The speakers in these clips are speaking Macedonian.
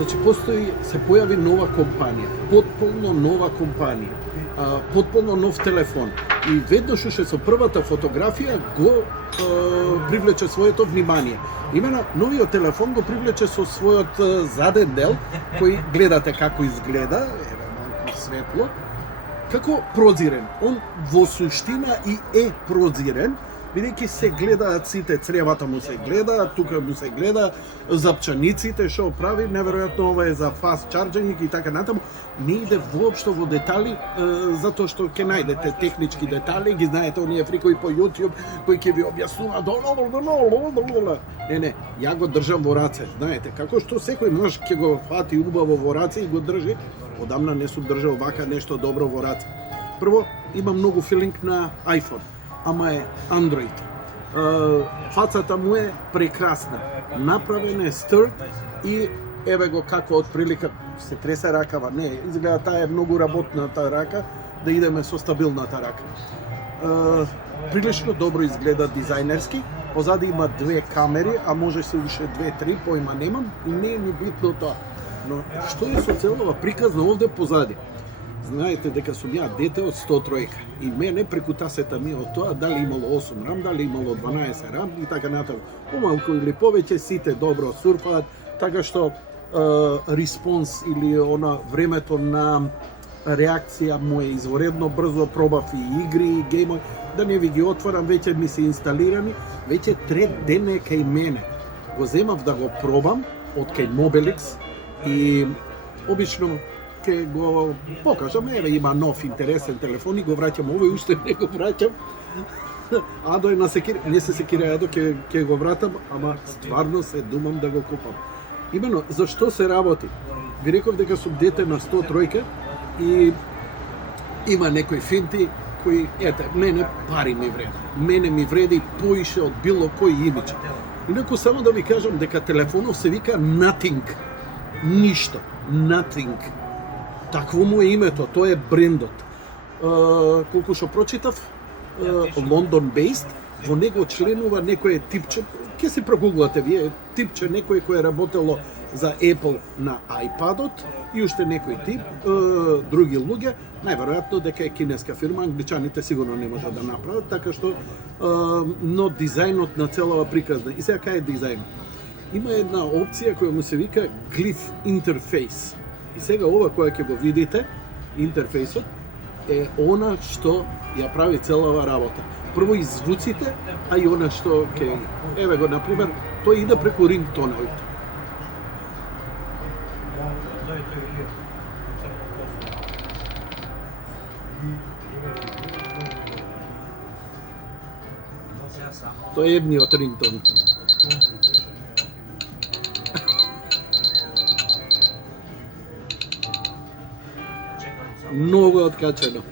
Значи, се појави нова компанија, потполно нова компанија, потполно нов телефон. И веднаш уште со првата фотографија го привлече своето внимание. Именно новиот телефон го привлече со својот заден дел, кој гледате како изгледа, малку светло, како прозирен. Он во суштина и е прозирен, бидејќи се гледаат сите, цревата му се гледа, тука му се гледа, запчаниците што прави, неверојатно ова е за fast charging и така натаму. Не иде воопшто во детали, затоа што ќе најдете технички детали, ги знаете оние фрикови по YouTube кои ќе ви објаснуваат. Не, ја го држам во раце, знаете, како што секој маж ќе го фати убаво во раце и го држи, одамна не сум држал вака нешто добро во раце. Прво, има многу филинг на iPhone, ама е Android. Фацата му е прекрасна, направен е стрд и еве го како отприлика се тресе ракава. Не, изгледа таа е многу работната рака, да идеме со стабилната рака. Прилично добро изгледа дизајнерски, позади има две камери, а може се уште 2-3, поима немам и не е ни битно тоа. Но што е со целова приказна овде позади? Знаете дека сум ја дете од 103 и мене преку тасета ми од тоа дали имало 8 рам, дали имало 12 рам и така натаму. Помалку или повеќе сите добро сурфаат, така што респонс или она времето на реакција му е изворедно брзо, пробав и игри и геймови, да не ви ги отворам, веќе ми се инсталирани, веќе трет ден е кај мене. Го земав да го пробам од кај Mobilix и обично ќе го покажам, еве има нов интересен телефон и го враќам, овој уште не го враќам. Адо е на секир, не се секира Адо, ќе го вратам, ама стварно се думам да го купам. Имено, зашто се работи? Ви реков дека сум дете на 103 и има некои финти кои, ете, мене пари ми вреди. Мене ми вреди поише од било кој имидж. Инаку само да ви кажам дека телефонов се вика Nothing. Ништо. Nothing. Такво му е името, тоа е брендот. Колку што прочитав, London based, во него членува некое типче, ќе се прогуглате вие, типче некој кој е работело за Apple на iPad-от и уште некој тип, други луѓе, најверојатно дека е кинеска фирма, англичаните сигурно не можат да направат, така што, но дизајнот на целава приказна. И сега кај е дизајн? Има една опција која му се вика Glyph Interface. И сега ова која ќе го видите, интерфејсот, е она што ја прави целава работа. Прво и звуците, а и она што ќе... Еве го, например, тој иде преку рингтоновите. Тоа е едниот рингтон. Многу откачено.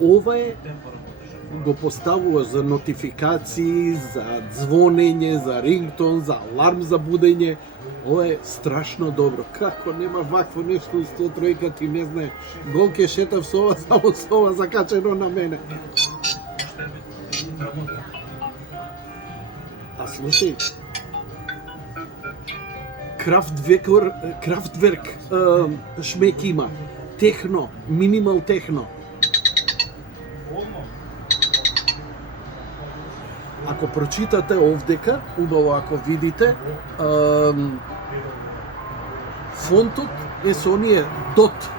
Ова е го поставува за нотификации, за звонење, за рингтон, за аларм за будење. Ова е страшно добро. Како нема вакво нешто у 103 ти не знае. Гол ке шетав со ова, само со ова закачено на мене. А слушај, Kraftwerk шмек има. Техно, минимал техно. Ако прочитате овдека, убаво ако видите, фонтот е со оние дот,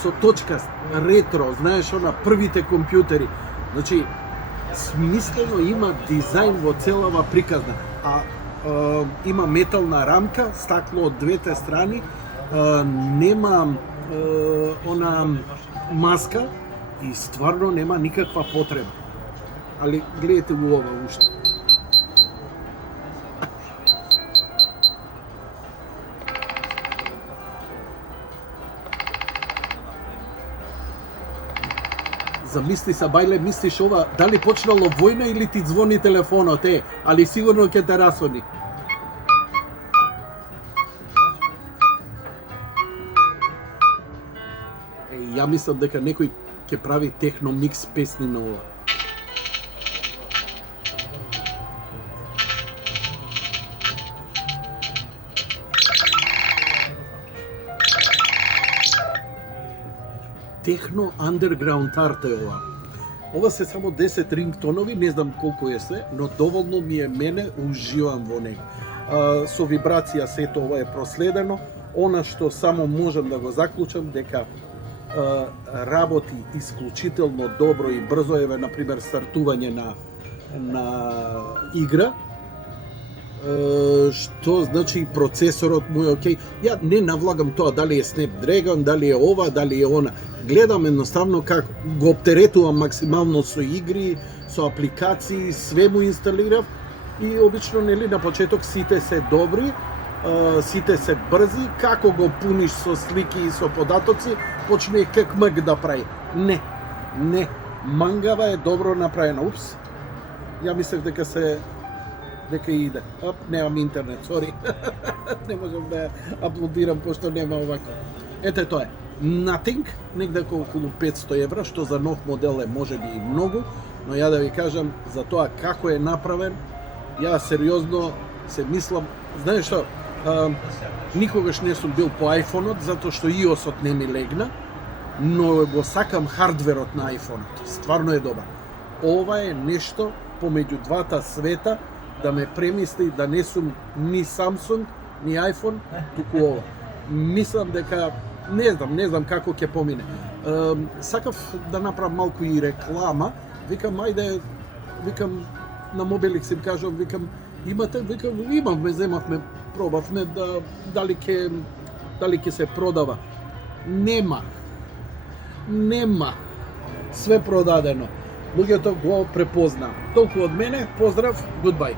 со точка, ретро, знаеш, на првите компјутери. Значи, смислено има дизајн во целава приказна, а има метална рамка, стакло од двете страни, нема она маска и стварно нема никаква потреба. Али гледате го ова уште. Замисли се, бајле, мислиш ова, дали почнало војна или ти звони телефонот, али сигурно ќе те расони. Ја мислам дека некој ќе прави техно микс песни на ова. техно underground арт е ова. Ова се само 10 рингтонови, не знам колку е се, но доволно ми е мене, уживам во него. Со вибрација сето ова е проследено. Она што само можам да го заклучам дека работи исклучително добро и брзо, еве на пример стартување на игра, што значи процесорот му е окей. Ја не навлагам тоа дали е Snapdragon, дали е ова, дали е она. Гледам едноставно како го оптеретувам максимално со игри, со апликации, све му инсталирав и обично нели на почеток сите се добри, сите се брзи, како го пуниш со слики и со податоци, почне ККМГ да прави. Не, мангава е добро направена. Упс, ја мислев дека иде. Немам интернет, сори. Не можам да ја аплодирам, пошто нема овако. Ете тоа е. Nothing, негде околу 500 евра, што за нов модел е можеби и многу, но ја да ви кажам за тоа како е направен, ја сериозно се мислам, знаеш што, никогаш не сум бил по iPhone-от, затоа што iOS-от не ми легна, но го сакам хардверот на iPhone-от. Стварно е добар. Ова е нешто помеѓу двата света, да ме премисли да не сум ни Samsung, ни iPhone, туку ова. Мислам дека не знам како ќе помине. Сакав да направам малку и реклама. Викам, ајде, на Mobilix им кажам, имате, имавме, земавме, пробавме дали ќе се продава. Нема. Све продадено. Луѓето го препозна. Толку од мене, поздрав, goodbye.